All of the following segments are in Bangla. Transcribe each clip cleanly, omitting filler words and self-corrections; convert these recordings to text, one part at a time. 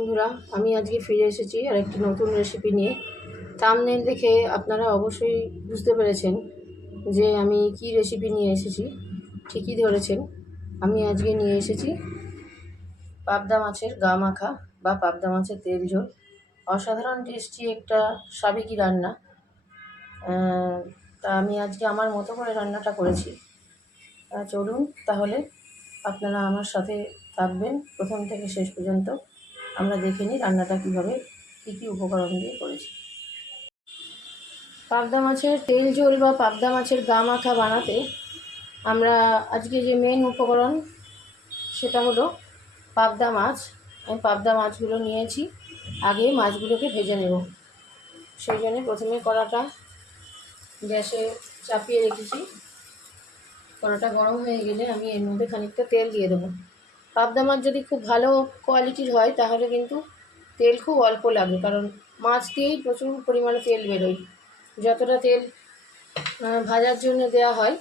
বন্ধুরা, আমি আজকে ফিরে এসেছি আর একটি নতুন রেসিপি নিয়ে। থাম্বনেল দেখে আপনারা অবশ্যই বুঝতে পেরেছেন যে আমি কি রেসিপি নিয়ে এসেছি। ঠিকই ধরেছেন, আমি আজকে নিয়ে এসেছি পাবদা মাছের গা মাখা বা পাবদা মাছের তেল ঝোল। অসাধারণ টেস্টি একটা সাবেকি রান্না। তা আমি আজকে আমার মতো করে রান্নাটা করেছি। চলুন তাহলে আপনারা আমার সাথে থাকবেন প্রথম থেকে শেষ পর্যন্ত। আমরা দেখে নিই রান্নাটা কীভাবে কী কী উপকরণ দিয়ে করেছি। পাবদা মাছের তেল ঝোল বা পাবদা মাছের গা মাখা বানাতে আমরা আজকে যে মেন উপকরণ সেটা হলো পাবদা মাছ। আমি পাবদা মাছগুলো নিয়েছি, আগে মাছগুলোকে ভেজে নেব। সেই জন্য প্রথমে কড়াটা গ্যাসে চাপিয়ে রেখেছি। কড়াটা গরম হয়ে গেলে আমি এর মধ্যে খানিকটা তেল দিয়ে দেবো। পাবদা মাছ যদি খুব ভালো কোয়ালিটির হয় তাহলে কিন্তু তেল খুব অল্প লাগে, কারণ মাছ দিয়েই প্রচুর পরিমাণে তেল বেরোয়। যতটা তেল ভাজার জন্য দেওয়া হয়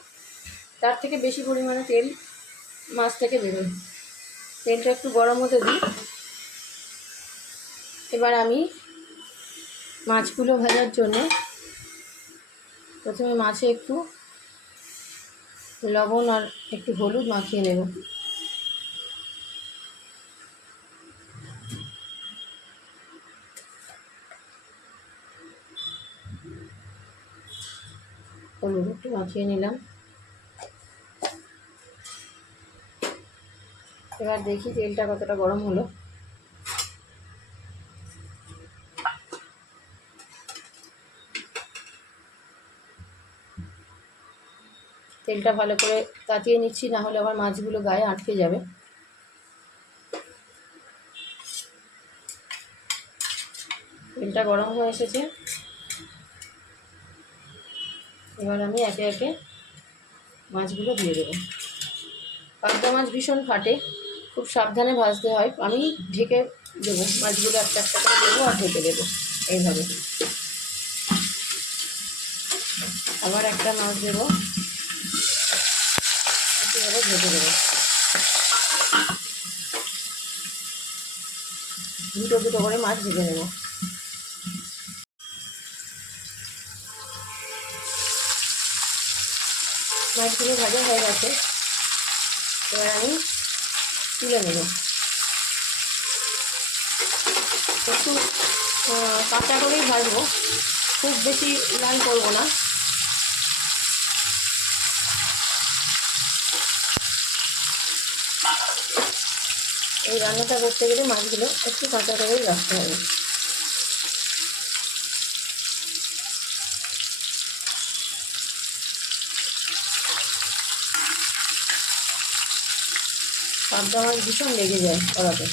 তার থেকে বেশি পরিমাণে তেল মাছ থেকে বেরোয়। তেলটা একটু গরম হতে দিই। এবার আমি মাছগুলো ভাজার জন্য প্রথমে মাছে একটু লবণ আর একটু হলুদ মাখিয়ে নেব। হলুদ একটু মাখিয়ে নিলাম। এবার দেখি তেলটা কতটা গরম হলো। তেলটা ভালো করে তাতিয়ে নিচ্ছি, না হলে আবার মাছগুলো গায়ে আটকে যাবে। তেলটা গরম হয়ে এসেছে। এবার আমি একে একে মাছগুলো দিয়ে দেবো। পাবদা মাছ ভীষণ ফাটে, খুব সাবধানে ভাজতে হয়। আমি ঢেকে দেবো, মাছগুলো একটা একটা করে দেবো আর ঢেকে দেবো এইভাবে। আবার একটা মাছ দেবো, এভাবে ঢেকে দেবো। দুটো দুটো করে মাছ ভেজে নেব। মাছগুলো ভাজা হয়ে গেছে, এবার আমি তুলে নেব। একটু কাঁচা করেই ভাজবো, খুব বেশি লাল করবো না। এই রান্নাটা করতে গেলে মাছগুলো একটু কাঁচা করেই রাখতে হবে। পাবদা মাছ ভীষণ লেগে যায় কড়াতে।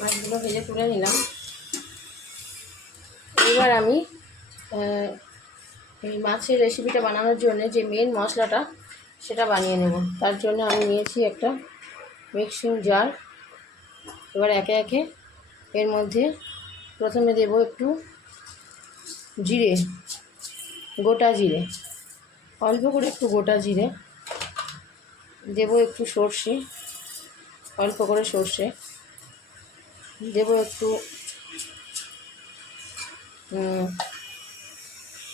মাছগুলো ভেজে তুলে নিলাম। এবার আমি এই মাছের রেসিপিটা বানানোর জন্য যে মেন মশলাটা সেটা বানিয়ে নেব। তার জন্য আমি নিয়েছি একটা মিক্সিং জার। এবার একে একে এর মধ্যে প্রথমে দেব একটু জিরে, গোটা জিরে, অল্প করে একটু গোটা জিরে দেব। একটু সর্ষে, অল্প করে সর্ষে দেব।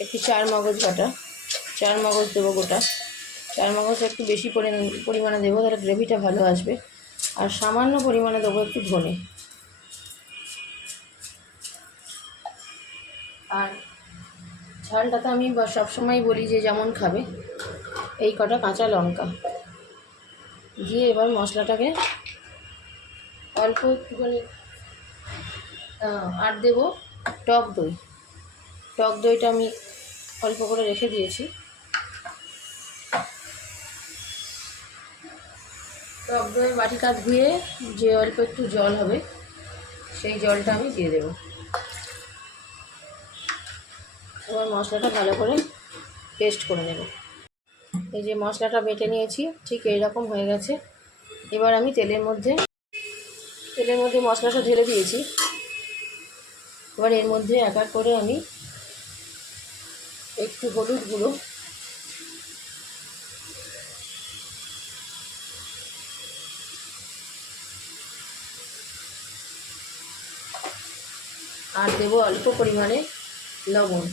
একটু চার মগজ বাটা, চার মগজ দেবো গোটা। চার মগজ একটু বেশি পরিমাণে দেবো, তাহলে গ্রেভিটা ভালো আসবে। আর সামান্য পরিমাণে দেবো একটু ধনে। আর ঝালটা তো আমি সবসময় বলি যে যেমন খাবে, এই কটা কাঁচা লঙ্কা দিয়ে এবার মশলাটাকে অল্প একটুখানি আর দেবো টক দই। টক দইটা আমি অল্প করে রেখে দিয়েছি। টক দইয়ের বাটিটা ধুয়ে যে অল্প একটু জল হবে সেই জলটা আমি দিয়ে দেবো। এবার মশলাটা ভালো করে পেস্ট করে নেব। এই যে মশলাটা বেটে নিয়েছি, ঠিক এইরকম হয়ে গেছে। এবার আমি তেলের মধ্যে মশলাটা ঢেলে দিয়েছি। এবার এর মধ্যে এক এক করে আমি একটু হলুদ গুঁড়ো, আর দেবো অল্প পরিমাণে লবণ।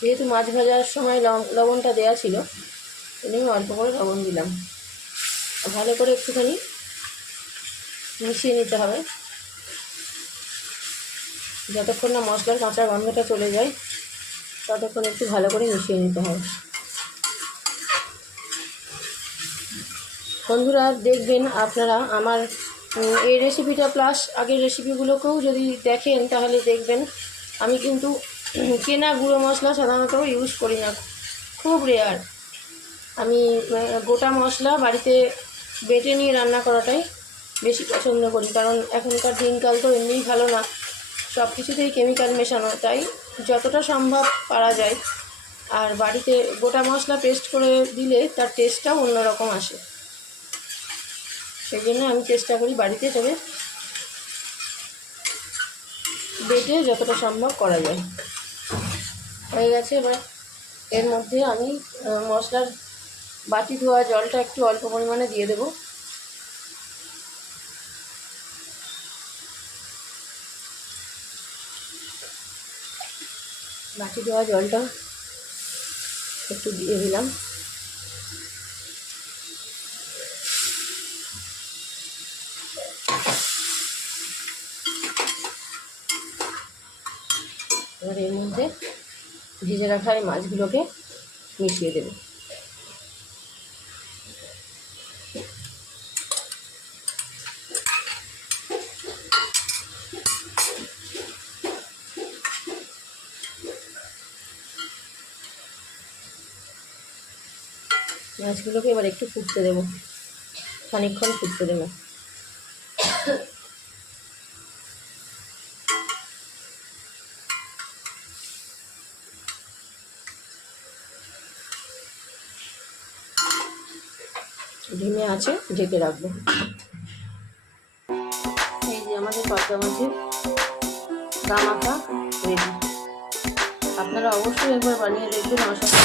যেহেতু মাছ ভাজার সময় লবণটা দেওয়া ছিল, আমি অল্প করে লবণ দিলাম। ভালো করে একটুখানি মিশিয়ে নিতে হবে, যতক্ষণ না মশলার কাঁচা গন্ধটা চলে যায় ততক্ষণ একটু ভালো করে মিশিয়ে নিতে হবে। বন্ধুরা দেখবেন আপনারা আমার এই রেসিপিটা প্লাস আগের রেসিপিগুলোকেও যদি দেখেন তাহলে দেখবেন আমি কিন্তু কেনা গুঁড়ো মশলা সাধারণত ইউজ করি না, খুব রেয়ার। আমি গোটা মশলা বাড়িতে বেটে নিয়ে রান্না করাটাই বেশি পছন্দ করি, কারণ এখনকার দিনকাল তো এমনিই ভালো না, সব কিছুতেই কেমিক্যাল মেশানো, তাই যতটা সম্ভব পারা যায়। আর বাড়িতে গোটা মশলা পেস্ট করে দিলে তার টেস্টটাও অন্যরকম আসে, সেই জন্য আমি চেষ্টা করি বাড়িতে তবে বেটে যতটা সম্ভব করা যায়। হয়ে গেছে। এবার এর মধ্যে আমি মশলার বাটি ধোয়া জলটা একটু অল্প পরিমাণে দিয়ে দেব। বাটি ধোয়া জলটা একটু দিয়ে দিলাম। এবার এর মধ্যে ভেজে রাখা এই মাছগুলোকে মিশিয়ে দেব। মাছগুলোকে এবার একটু ফুটতে দেব, খানিকক্ষণ ফুটতে দেব। ধিমে আছে ঢেকে রাখবো। এই যে আমাদের পাবদা মাছের গা মাখা রেডি। আপনারা অবশ্যই একবার বানিয়ে দেখবেন। আমার সাথে